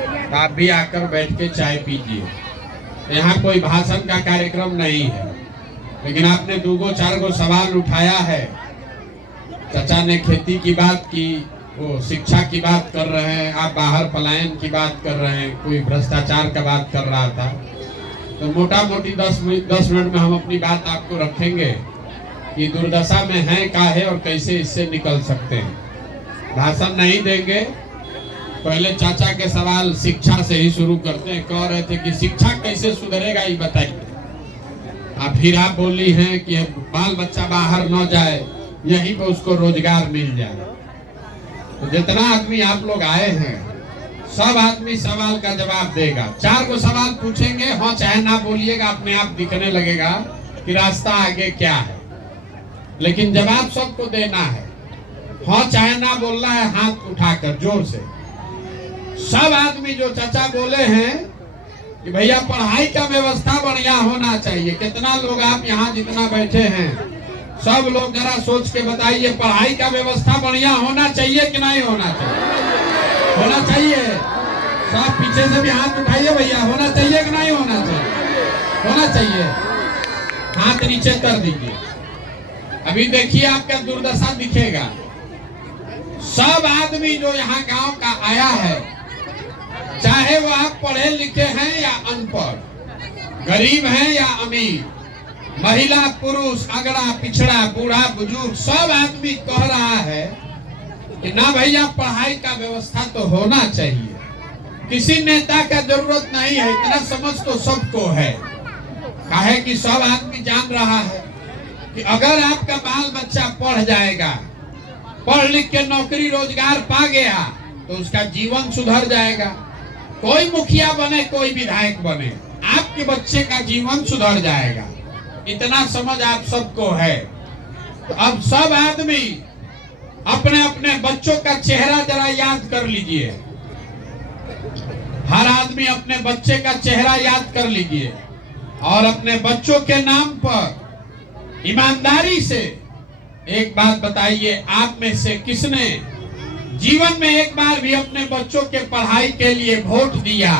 तो आप भी आकर बैठ के चाय पीजिए। यहाँ कोई भाषण का कार्यक्रम नहीं है, लेकिन आपने 2-4 गो सवाल उठाया है। चाचा ने खेती की बात की, वो शिक्षा की बात कर रहे हैं, आप बाहर पलायन की बात कर रहे हैं, कोई भ्रष्टाचार का बात कर रहा था। तो मोटा मोटी 10 मिनट में हम अपनी बात आपको रखेंगे कि दुर्दशा में है क्या है और कैसे इससे निकल सकते हैं। भाषण नहीं देंगे, पहले चाचा के सवाल शिक्षा से ही शुरू करते हैं। कह रहे थे कि शिक्षा कैसे सुधरेगा ये बताइए। फिर आप बोली हैं कि बाल बच्चा बाहर न जाए, यहीं पे उसको रोजगार मिल जाए। तो जितना आदमी आप लोग आए हैं, सब आदमी सवाल का जवाब देगा। 4 गो सवाल पूछेंगे, हाँ चाहे ना बोलिएगा, अपने आप दिखने लगेगा कि रास्ता आगे क्या है, लेकिन जवाब सबको देना है। हाँ चाहे ना बोलना है, हाथ उठाकर जोर से। सब आदमी जो चाचा बोले हैं कि भैया पढ़ाई का व्यवस्था बढ़िया होना चाहिए। कितना लोग आप यहाँ जितना बैठे हैं, सब लोग जरा सोच के बताइए, पढ़ाई का व्यवस्था बढ़िया होना चाहिए कि नहीं होना चाहिए? होना चाहिए। सब पीछे से भी हाथ उठाइए भैया, होना चाहिए कि नहीं होना चाहिए? होना चाहिए। हाथ नीचे कर दीजिए। अभी देखिए आपका दुर्दशा दिखेगा। सब आदमी जो यहाँ गांव का आया है, चाहे वो आप पढ़े लिखे हैं या अनपढ़, गरीब हैं या अमीर, महिला पुरुष, अगड़ा पिछड़ा, बूढ़ा बुजुर्ग, सब आदमी कह रहा है कि ना भैया पढ़ाई का व्यवस्था तो होना चाहिए। किसी नेता का जरूरत नहीं है, इतना समझ तो सबको है। काहे कि सब आदमी जान रहा है कि अगर आपका बाल बच्चा पढ़ जाएगा, पढ़ लिख के नौकरी रोजगार पा गया, तो उसका जीवन सुधर जाएगा। कोई मुखिया बने, कोई विधायक बने, आपके बच्चे का जीवन सुधर जाएगा। इतना समझ आप सबको है। तो अब सब आदमी अपने अपने बच्चों का चेहरा जरा याद कर लीजिए। हर आदमी अपने बच्चे का चेहरा याद कर लीजिए और अपने बच्चों के नाम पर ईमानदारी से एक बात बताइए, आप में से किसने जीवन में एक बार भी अपने बच्चों के पढ़ाई के लिए वोट दिया?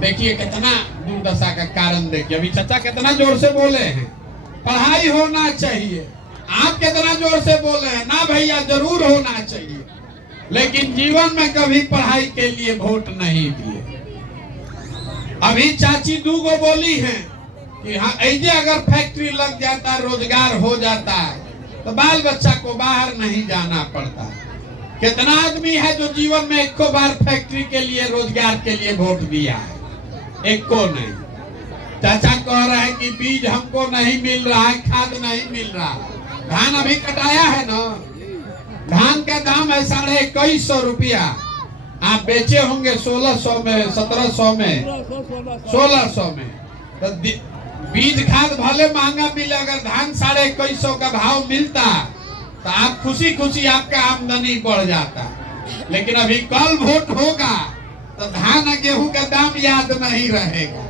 देखिए कितना दुर्दशा का कारण देखिए। अभी चाचा कितना जोर से बोले हैं पढ़ाई होना चाहिए, आप कितना जोर से बोले हैं ना भैया जरूर होना चाहिए, लेकिन जीवन में कभी पढ़ाई के लिए वोट नहीं दिए। अभी चाची 2 गो बोली हैं कि हाँ ऐसे अगर फैक्ट्री लग जाता, रोजगार हो जाता, तो बाल बच्चा को बाहर नहीं जाना पड़ता। कितना आदमी है जो जीवन में 1 बार फैक्ट्री के लिए, रोजगार के लिए वोट दिया है? 1 नहीं। चाचा कह रहे हैं कि बीज हमको नहीं मिल रहा है, खाद नहीं मिल रहा। धान अभी कटाया है ना, धान का दाम है 2150 रुपया, आप बेचे होंगे 1600 में, 1700 में, 1600 में। तो बीज खाद भले महंगा मिले, अगर धान 2150 का भाव मिलता तो आप खुशी खुशी आपका आमदनी बढ़ जाता। लेकिन अभी कल वोट होगा तो धान और गेहूं का दाम याद नहीं रहेगा।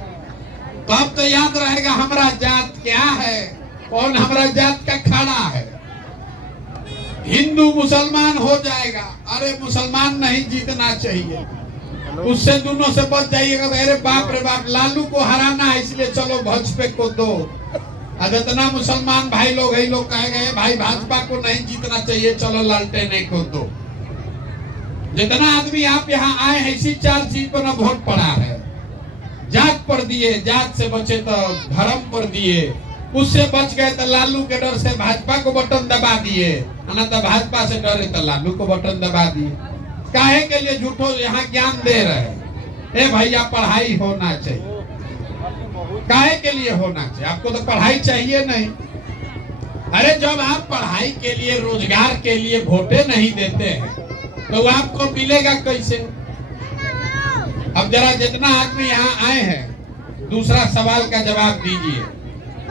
तब तो याद रहेगा हमारा जात क्या है, कौन हमारा जात का खड़ा है। हिंदू मुसलमान हो जाएगा, अरे मुसलमान नहीं जीतना चाहिए, उससे दोनों से बच जाइएगा। अरे बाप रे बाप, लालू को हराना है इसलिए चलो भाजपा को दो। जितना मुसलमान भाई लोग है, लोग कहे गए भाई भाजपा को नहीं जीतना चाहिए, चलो लालटेन को दो। जितना आदमी आप यहाँ आए हैं, इसी 4 चीज पर वोट पड़ा है। जात पर दिए, जात से बचे तो धर्म पर दिए, उससे बच गए तो लालू के डर से भाजपा को बटन दबा दिए, ना तो भाजपा से डरे तो लालू को बटन दबा दिए। काहे के लिए झूठो यहाँ ज्ञान दे रहे हैं? ए भैया पढ़ाई होना चाहिए। काहे के लिए होना चाहिए? आपको तो पढ़ाई चाहिए नहीं। अरे जब आप पढ़ाई के लिए, रोजगार के लिए वोटे नहीं देते हैं तो आपको मिलेगा कैसे? अब जरा जितना आदमी यहाँ आए हैं, दूसरा सवाल का जवाब दीजिए।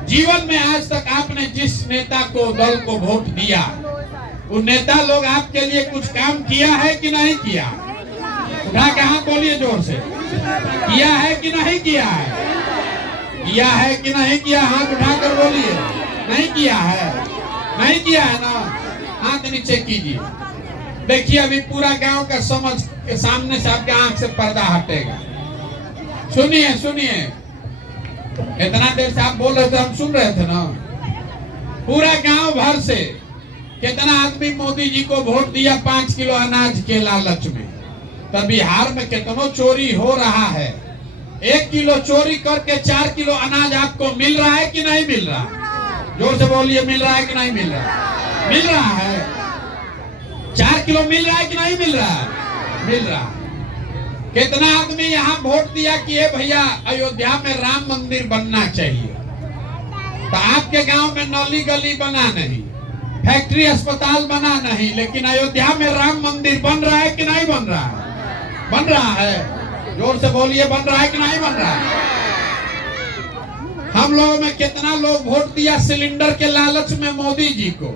जीवन में आज तक आपने जिस नेता को, दल को वोट दिया, वो नेता लोग आपके लिए कुछ काम किया है कि नहीं किया? उठा के हाथ बोलिए जोर से, किया है कि नहीं किया है? किया है कि नहीं किया? हाथ उठाकर बोलिए। नहीं किया है? नहीं किया है ना? हाथ नीचे कीजिए। देखिए अभी पूरा गांव का समझ के सामने से आपके आंख से पर्दा हटेगा। सुनिए सुनिए, इतना देर से आप बोल रहे थे, हम सुन रहे थे ना। पूरा गांव भर से कितना आदमी मोदी जी को वोट दिया 5 किलो अनाज के लालच में। तो बिहार में कितनो चोरी हो रहा है। 1 किलो चोरी करके 4 किलो अनाज आपको मिल रहा है कि नहीं मिल रहा? जोर से बोलिए, मिल रहा है कि नहीं मिल रहा? मिल रहा है। 4 किलो मिल रहा है कि नहीं मिल रहा? मिल रहा है। कितना आदमी यहाँ वोट दिया कि ये भैया अयोध्या में राम मंदिर बनना चाहिए। तो आपके गांव में नली गली बना नहीं, फैक्ट्री अस्पताल बना नहीं, लेकिन अयोध्या में राम मंदिर बन रहा है कि नहीं बन रहा है? बन रहा है। जोर से बोलिए, बन रहा है कि नहीं बन रहा है? हम लोगों में कितना लोग वोट दिया सिलेंडर के लालच में मोदी जी को।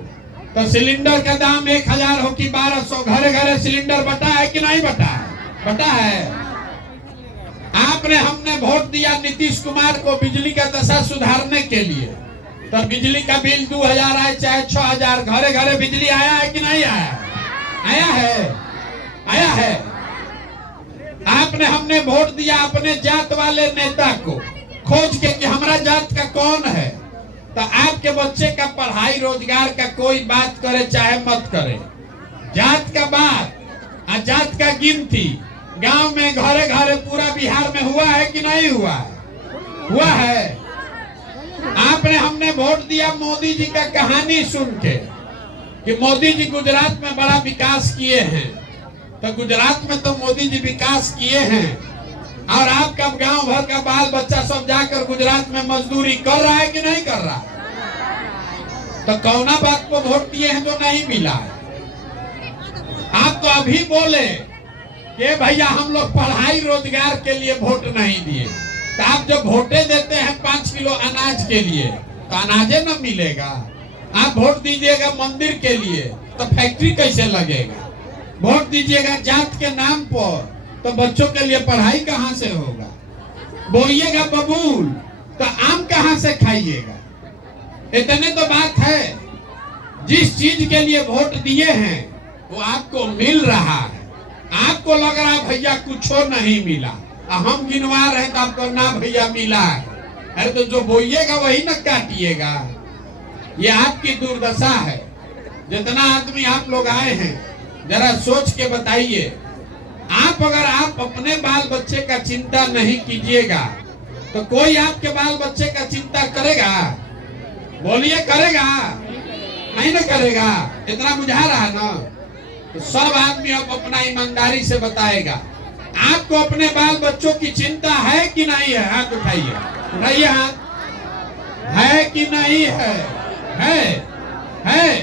तो सिलेंडर का दाम 1000 हो कि 1200, घरे घरे सिलेंडर बटा है कि नहीं बटा है? बटा है। हमने वोट दिया नीतीश कुमार को बिजली का दशा सुधारने के लिए। तो बिजली का बिल 2000 आए चाहे 6000, घरे घरे बिजली आया है कि नहीं आया? आया है, आया है। हमने वोट दिया अपने जात वाले नेता को खोज के कि हमारा जात का कौन है। तो आपके बच्चे का पढ़ाई रोजगार का कोई बात करे चाहे मत करे, जात का बात और जात का गिनती गांव में घरे घरे पूरा बिहार में हुआ है कि नहीं हुआ है? हुआ है। हमने वोट दिया मोदी जी का कहानी सुन के कि मोदी जी गुजरात में बड़ा विकास किए हैं। तो गुजरात में तो मोदी जी विकास किए हैं, और आपका गांव भर का बाल बच्चा सब जाकर गुजरात में मजदूरी कर रहा है कि नहीं कर रहा? तो कौना बात को वोट दिए हैं जो नहीं मिला है? आप तो अभी बोले कि भैया हम लोग पढ़ाई रोजगार के लिए वोट नहीं दिए। तो आप जब वोटे देते हैं 5 किलो अनाज के लिए, तो अनाजे न मिलेगा। आप वोट दीजिएगा मंदिर के लिए, तो फैक्ट्री कैसे लगेगा? वोट दीजिएगा जात के नाम पर, तो बच्चों के लिए पढ़ाई कहाँ से होगा? बोइएगा बबूल, तो आम कहाँ से खाइएगा? इतने तो बात है। जिस चीज के लिए वोट दिए हैं वो आपको मिल रहा है। आपको लग रहा है भैया कुछ नहीं मिला, हम गिनवा रहे हैं तो आपको ना भैया मिला है। अरे तो जो बोइएगा वही न काटिएगा। ये आपकी दुर्दशा है। जितना आदमी आप लोग आए हैं, जरा सोच के बताइए। अगर आप अपने बाल बच्चे का चिंता नहीं कीजिएगा तो कोई आपके बाल बच्चे का चिंता करेगा? बोलिए, करेगा? नहीं ना करेगा। इतना बुझा रहा है ना? तो सब आदमी अब अपना ईमानदारी से बताएगा, आपको अपने बाल बच्चों की चिंता है कि नहीं है? हाथ उठाइए, उठाइए हाथ। है कि नहीं है? है।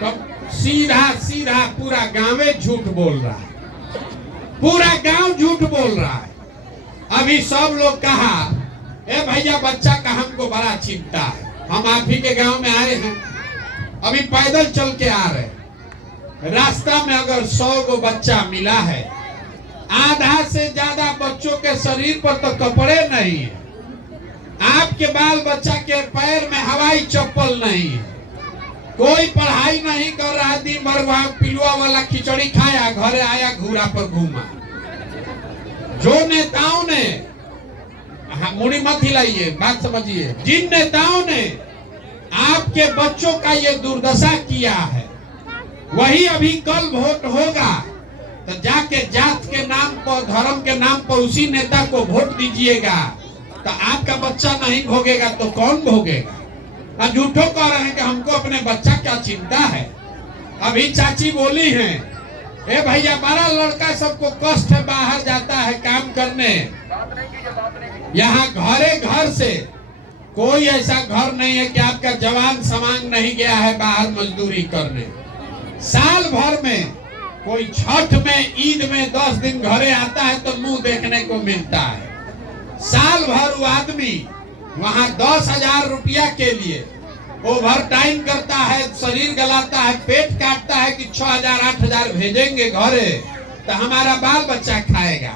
तो सीधा सीधा पूरा गांव झूठ बोल रहा है। पूरा गांव झूठ बोल रहा है। अभी सब लोग कहा, ए भैया बच्चा का हमको बड़ा चिंता है। हम आप ही के गांव में आए हैं, अभी पैदल चल के आ रहे, रास्ता में अगर 100 को बच्चा मिला है, आधा से ज्यादा बच्चों के शरीर पर तो कपड़े नहीं है। आपके बाल बच्चा के पैर में हवाई चप्पल नहीं है। कोई पढ़ाई नहीं कर रहा, दिन भर वहां पिलुआ वाला खिचड़ी खाया, घरे आया घूरा पर घूमा। जो नेताओं ने, मुड़ी मत हिलाइए, बात समझिए, जिन नेताओं ने आपके बच्चों का ये दुर्दशा किया है, वही अभी कल वोट होगा तो जाके जात के नाम पर, धर्म के नाम पर उसी नेता को वोट दीजिएगा। तो आपका बच्चा नहीं भोगेगा तो कौन भोगेगा? झूठों कह रहे हैं कि हमको अपने बच्चा क्या चिंता है। अभी चाची बोली हैं, ए भैया बड़ा लड़का सबको कष्ट है, बाहर जाता है काम करने। यहाँ घरे घर से कोई ऐसा घर नहीं है कि आपका जवान समांग नहीं गया है बाहर मजदूरी करने। साल भर में कोई छठ में, ईद में 10 दिन घरे आता है तो मुंह देखने को मिलता है। साल भर वो आदमी वहां 10,000 रुपया के लिए ओवर टाइम करता है, शरीर गलाता है, पेट काटता है कि 6,000 8,000 भेजेंगे घरे तो हमारा बाल बच्चा खाएगा।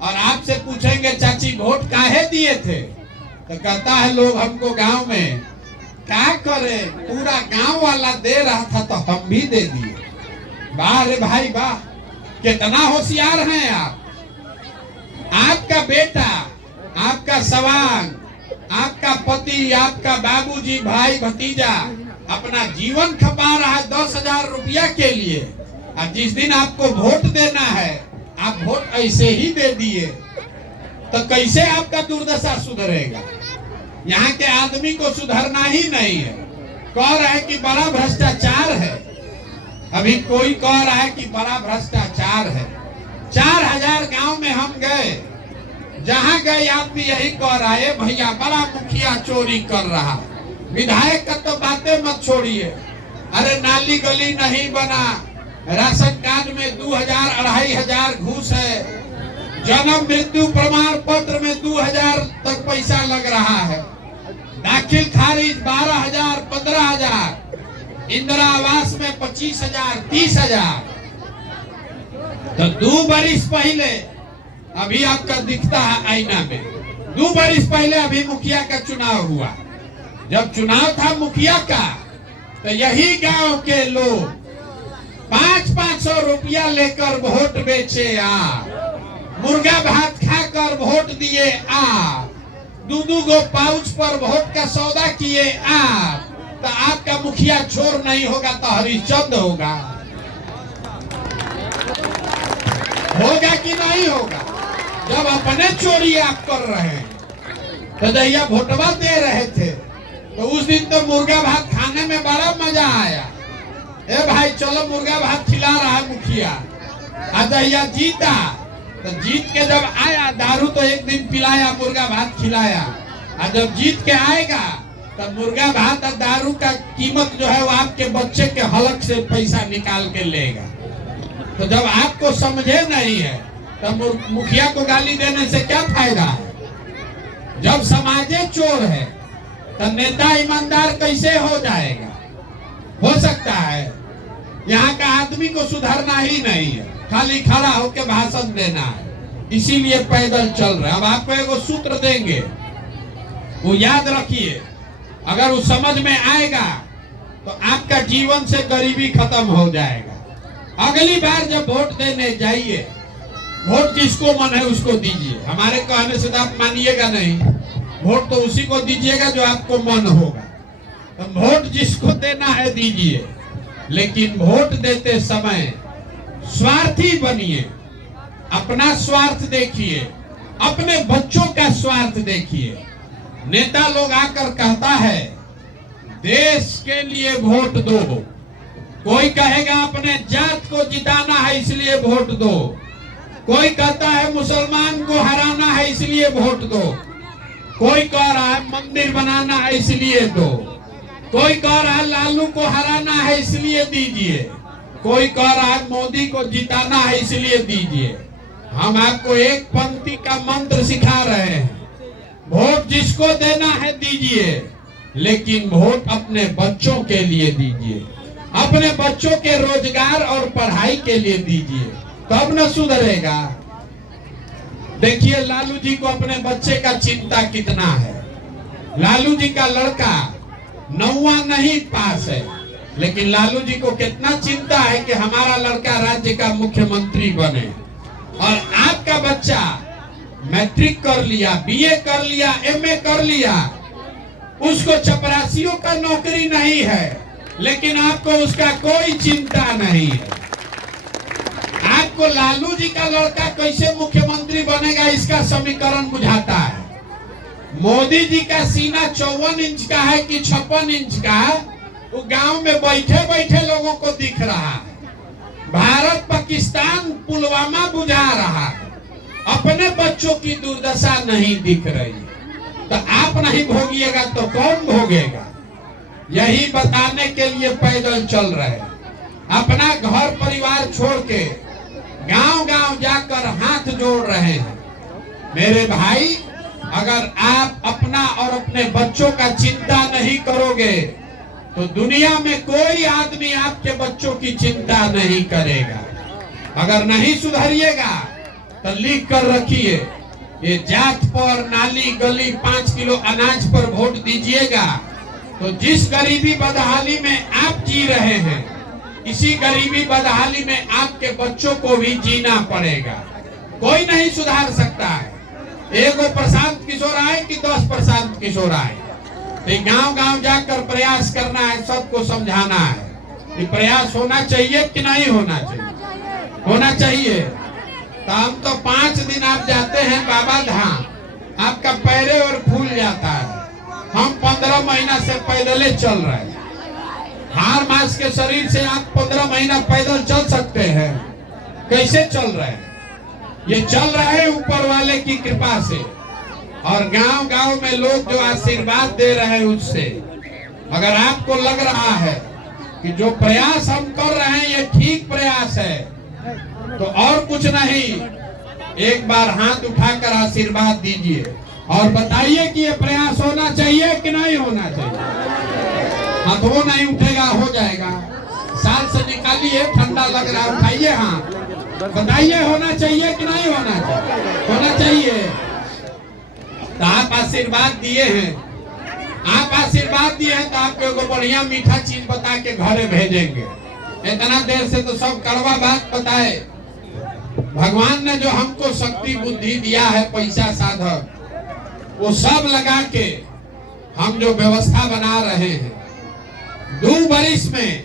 और आपसे पूछेंगे चाची वोट काहे दिए थे, तो कहता है लोग हमको गांव में क्या करे, पूरा गांव वाला दे रहा था तो हम भी दे दिए। वाह रे भाई वाह, कितना होशियार हैं आप। आपका बेटा, आपका सवांग, आपका पति, आपका बाबूजी, भाई भतीजा अपना जीवन खपा रहा है 10,000 रुपया के लिए। और जिस दिन आपको वोट देना है, आप वोट ऐसे ही दे दिए, तो कैसे आपका दुर्दशा सुधरेगा। यहाँ के आदमी को सुधरना ही नहीं है। कह रहे हैं कि बड़ा भ्रष्टाचार है, अभी कोई कह रहा है कि बड़ा भ्रष्टाचार है। 4,000 गांव में हम गए, जहां गए आदमी यही कह रहा है, भैया बड़ा मुखिया चोरी कर रहा। विधायक का तो बातें मत छोड़िए, अरे नाली गली नहीं बना, राशन कार्ड में 2,000-2,500 घूस है, जन्म मृत्यु प्रमाण पत्र में 2,000 तक पैसा लग रहा है, दाखिल खारिज 12,000, 15,000, इंदिरा आवास में 25,000, 30,000। तो 2 बरिस पहले, अभी आपका दिखता है आईना में, 2 बरिस पहले अभी मुखिया का चुनाव हुआ। जब चुनाव था मुखिया का, तो यही गांव के लोग 500-500 रुपया लेकर वोट बेचे आ, मुर्गा भात खाकर वोट दिए आ, 2-2 गो पाउच पर वोट का सौदा किए आ। तो आपका मुखिया चोर नहीं होगा तो हरिश्चंद्र होगा, होगा कि नहीं होगा। जब अपने चोरी आप कर रहे हैं, तो दैया वोटवा दे रहे थे, तो उस दिन तो मुर्गा भात खाने में बड़ा मजा आया। ए भाई चलो मुर्गा भात खिला रहा है मुखिया, दैया जीता, तो जीत के जब आया, दारू तो एक दिन पिलाया, मुर्गा भात खिलाया, और जब जीत के आएगा तो मुर्गा भात और दारू का कीमत जो है वो आपके बच्चे के हलक से पैसा निकाल के लेगा। तो जब आपको समझे नहीं है तो मुखिया को गाली देने से क्या फायदा है। जब समाजे चोर है तो नेता ईमानदार कैसे हो जाएगा। हो सकता है यहाँ का आदमी को सुधरना ही नहीं है, खाली खड़ा होकर भाषण देना है, इसीलिए पैदल चल रहे। अब आपको एगो सूत्र देंगे, वो याद रखिए, अगर वो समझ में आएगा तो आपका जीवन से गरीबी खत्म हो जाएगा। अगली बार जब वोट देने जाइए, वोट जिसको मन है उसको दीजिए। हमारे कहने से तो आप मानिएगा नहीं, वोट तो उसी को दीजिएगा जो आपको मन होगा। तो वोट जिसको देना है दीजिए, लेकिन वोट देते समय स्वार्थी बनिए। अपना स्वार्थ देखिए, अपने बच्चों का स्वार्थ देखिए। नेता लोग आकर कहता है देश के लिए वोट दो, कोई कहेगा अपने जात को जिताना है इसलिए वोट दो, कोई कहता है मुसलमान को हराना है इसलिए वोट दो, कोई कह रहा है मंदिर बनाना है इसलिए दो, कोई कह रहा है लालू को हराना है इसलिए दीजिए, कोई कह रहा है मोदी को जिताना है इसलिए दीजिए। हम आपको एक पंक्ति का मंत्र सिखा रहे हैं, वोट जिसको देना है दीजिए, लेकिन वोट अपने बच्चों के लिए दीजिए, अपने बच्चों के रोजगार और पढ़ाई के लिए दीजिए, तब न सुधरेगा। देखिए लालू जी को अपने बच्चे का चिंता कितना है। लालू जी का लड़का 9वां नहीं पास है, लेकिन लालू जी को कितना चिंता है कि हमारा लड़का राज्य का मुख्यमंत्री बने। और आपका बच्चा मैट्रिक कर लिया, बीए कर लिया, एमए कर लिया, उसको चपरासियों का नौकरी नहीं है, लेकिन आपको उसका कोई चिंता नहीं है। आपको लालू जी का लड़का कैसे मुख्यमंत्री बनेगा इसका समीकरण बुझाता है। मोदी जी का सीना 54 इंच का है कि 56 इंच का, वो गांव में बैठे बैठे लोगों को दिख रहा है। भारत पाकिस्तान पुलवामा बुझा रहा है, अपने बच्चों की दुर्दशा नहीं दिख रही। तो आप नहीं भोगिएगा तो कौन भोगेगा। यही बताने के लिए पैदल चल रहे, अपना घर परिवार छोड़ के गांव गांव जाकर हाथ जोड़ रहे हैं। मेरे भाई, अगर आप अपना और अपने बच्चों का चिंता नहीं करोगे तो दुनिया में कोई आदमी आपके बच्चों की चिंता नहीं करेगा। अगर नहीं सुधरिएगा तो लिख कर रखिए, ये जात पर, नाली गली 5 किलो अनाज पर वोट दीजिएगा तो जिस गरीबी बदहाली में आप जी रहे हैं इसी गरीबी बदहाली में आपके बच्चों को भी जीना पड़ेगा। कोई नहीं सुधार सकता है। एगो प्रशांत किशोर आए कि 10 प्रशांत किशोर आए, तो गांव गांव जाकर प्रयास करना है, सबको समझाना है कि प्रयास होना चाहिए कि नहीं होना चाहिए, होना चाहिए। तो हम तो 5 दिन आप जाते हैं बाबा धाम, आपका पैरे और फूल जाता है। हम 15 महीना से पैदले चल रहे हैं। हार मास के शरीर से आप 15 महीना पैदल चल सकते हैं? कैसे चल रहे हैं? ये चल रहे हैं ऊपर वाले की कृपा से, और गांव गांव में लोग जो आशीर्वाद दे रहे हैं उससे। अगर आपको लग रहा है कि जो प्रयास हम कर रहे हैं ये ठीक प्रयास है, तो और कुछ नहीं, एक बार हाथ उठाकर आशीर्वाद दीजिए और बताइए कि ये प्रयास होना चाहिए कि नहीं होना चाहिए। हाथ वो नहीं उठेगा, हो जाएगा। साल से निकालिए, ठंडा लग रहा है, उठाइए हाथ, बताइए होना चाहिए कि नहीं होना चाहिए। होना चाहिए। तो आप आशीर्वाद दिए हैं, आप आशीर्वाद दिए हैं, तो आपको एगो बढ़िया मीठा चीज बता के घरे भेजेंगे। इतना देर से तो सब कड़वा बात बताए। भगवान ने जो हमको शक्ति बुद्धि दिया है, पैसा साधन, वो सब लगा के हम जो व्यवस्था बना रहे हैं, 2 वर्ष में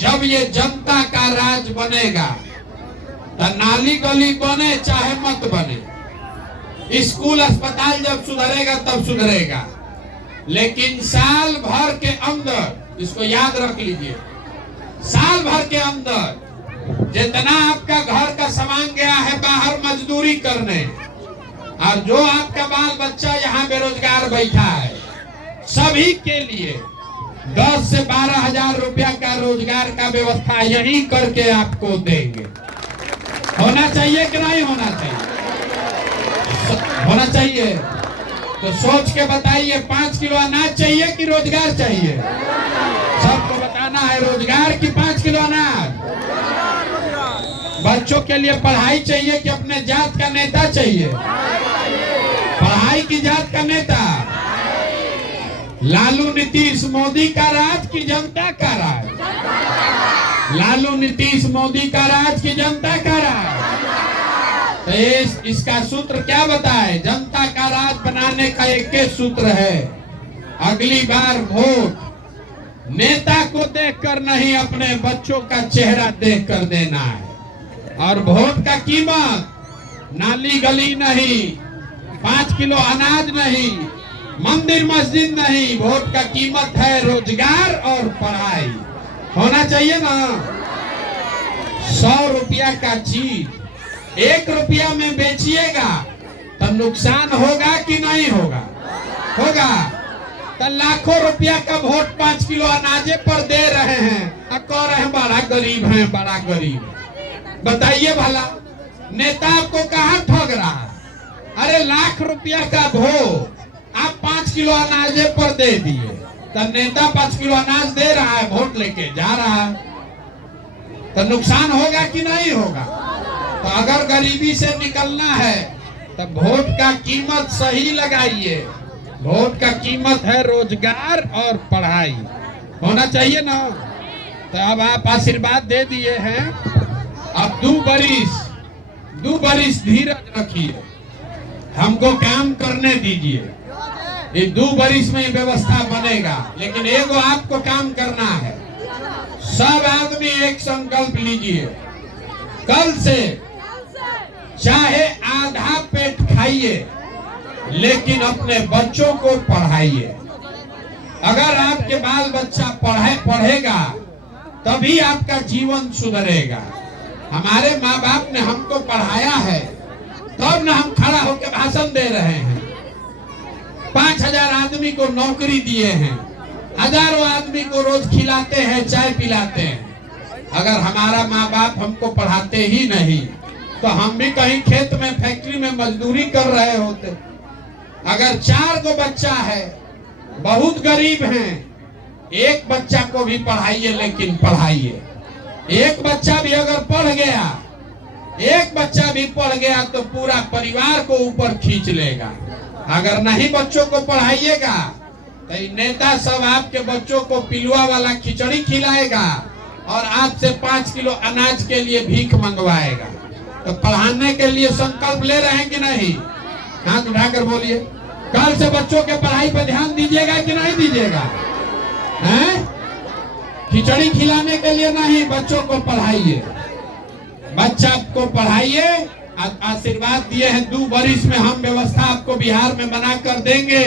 जब ये जनता का राज बनेगा, तो नाली गली बने चाहे मत बने, स्कूल अस्पताल जब सुधरेगा तब सुधरेगा, लेकिन साल भर के अंदर, इसको याद रख लीजिए, साल भर के अंदर जितना आपका घर का सामान गया है बाहर मजदूरी करने, और जो आपका बाल बच्चा यहाँ बेरोजगार बैठा है, सभी के लिए 10 से 12 हजार रुपया का रोजगार का व्यवस्था यही करके आपको देंगे। होना चाहिए कि नहीं होना चाहिए? होना चाहिए। तो सोच के बताइए, 5 किलो अनाज चाहिए कि रोजगार चाहिए? सबको बताना है, रोजगार की 5 किलो अनाज। बच्चों के लिए पढ़ाई चाहिए कि अपने जात का नेता चाहिए? पढ़ाई की जात का नेता। लालू नीतीश मोदी का राज की जनता का राज? लालू नीतीश मोदी का राज की जनता का राज? तो इसका सूत्र क्या बताए? जनता का राज बनाने का एक ही सूत्र है, अगली बार वोट नेता को देखकर नहीं, अपने बच्चों का चेहरा देखकर देना है। और वोट का कीमत नाली गली नहीं, 5 किलो अनाज नहीं, मंदिर मस्जिद नहीं, वोट का कीमत है रोजगार और पढ़ाई। होना चाहिए ना? 100 रुपया का चीज 1 रुपया में बेचिएगा तो नुकसान होगा कि नहीं होगा? होगा। तो लाखों रुपया का वोट 5 किलो अनाजे पर दे रहे हैं और कह रहे हैं बड़ा गरीब है, बड़ा गरीब है। बताइए भला, नेता आपको कहाँ ठग रहा है? अरे लाख रुपया का वोट आप 5 किलो अनाजे पर दे दिए, तो नेता 5 किलो अनाज दे रहा है, वोट लेके जा रहा है, तो नुकसान होगा कि नहीं होगा? तो अगर गरीबी से निकलना है तो वोट का कीमत सही लगाइए। वोट का कीमत है रोजगार और पढ़ाई। होना चाहिए ना? तो अब आप आशीर्वाद दे दिए हैं, अब 2 बरिस धीरज रखिए, हमको काम करने दीजिए। ये 2 बरिस में व्यवस्था बनेगा, लेकिन एगो आपको काम करना है। सब आदमी एक संकल्प लीजिए, कल से चाहे आधा पेट खाइए, लेकिन अपने बच्चों को पढ़ाइए। अगर आपके बाल बच्चा पढ़ेगा तभी आपका जीवन सुधरेगा। हमारे माँ बाप ने हमको पढ़ाया है, तब न हम खड़ा होकर भाषण दे रहे हैं। 5000 आदमी को नौकरी दिए हैं, हजारों आदमी को रोज खिलाते हैं, चाय पिलाते हैं। अगर हमारा माँ बाप हमको पढ़ाते ही नहीं तो हम भी कहीं खेत में, फैक्ट्री में मजदूरी कर रहे होते। अगर 4 गो बच्चा है, बहुत गरीब हैं, एक बच्चा को भी पढ़ाइए, लेकिन पढ़ाइए। एक बच्चा भी अगर पढ़ गया, एक बच्चा भी पढ़ गया तो पूरा परिवार को ऊपर खींच लेगा। अगर नहीं बच्चों को पढ़ाइएगा तो नेता सब आपके बच्चों को पिलुआ वाला खिचड़ी खिलाएगा और आपसे 5 किलो अनाज के लिए भीख मंगवाएगा। तो पढ़ाने के लिए संकल्प ले रहे हैं कि नहीं? हाथ उठाकर बोलिए। कल से बच्चों के पढ़ाई पर ध्यान दीजिएगा कि नहीं दीजिएगा? हैं? खिचड़ी खिलाने के लिए नहीं, बच्चों को पढ़ाइए। बच्चा को पढ़ाइए। आशीर्वाद दिए हैं 2 वर्ष में हम व्यवस्था आपको बिहार में बना कर देंगे।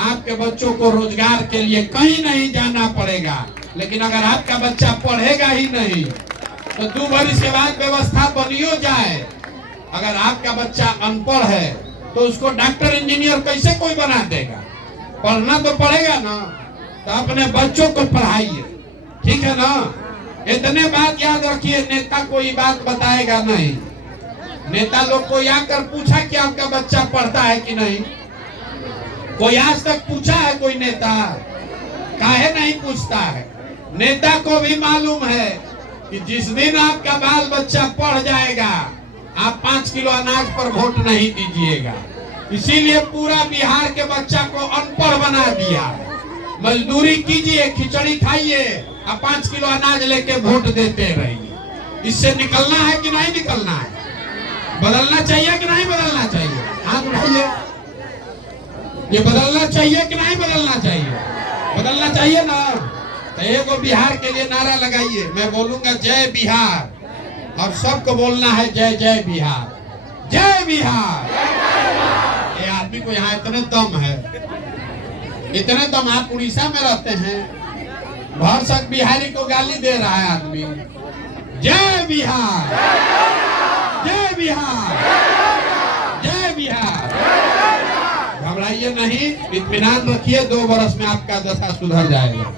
आपके बच्चों को रोजगार के लिए कहीं नहीं जाना पड़ेगा। लेकिन अगर आपका बच्चा पढ़ेगा ही नहीं तो 2 वर्ष के बाद व्यवस्था बनियो जाए, अगर आपका बच्चा अनपढ़ है तो उसको डॉक्टर इंजीनियर कैसे कोई बना देगा? पढ़ना तो पड़ेगा ना। तो अपने बच्चों को पढ़ाइए, ठीक है ना? इतने बात याद रखिए, नेता कोई बात बताएगा नहीं। नेता लोग को आकर पूछा कि आपका बच्चा पढ़ता है कि नहीं? कोई आज तक पूछा है कोई नेता? काहे नहीं पूछता है? नेता को भी मालूम है कि जिस दिन आपका बाल बच्चा पढ़ जाएगा आप 5 किलो अनाज पर वोट नहीं दीजिएगा। इसीलिए पूरा बिहार के बच्चा को अनपढ़ बना दिया। मजदूरी कीजिए, खिचड़ी खाइए और 5 किलो अनाज लेके वोट देते रहिए। इससे निकलना है कि नहीं निकलना है? बदलना चाहिए कि नहीं बदलना चाहिए? हाथ उठाइए। ये बदलना चाहिए कि नहीं बदलना चाहिए? बदलना चाहिए ना। तो एक बिहार के लिए नारा लगाइए। मैं बोलूंगा जय बिहार और सबको बोलना है जय जय बिहार, जय बिहार। ये आदमी को यहाँ इतने दम है, इतने दम। आप उड़ीसा में रहते हैं, भरसक बिहारी को गाली दे रहा है आदमी। जय बिहार, जय बिहार, जय बिहार। घबराइए नहीं, इत्मीनान रखिए। 2 वर्ष में आपका दशा सुधर जाएगा।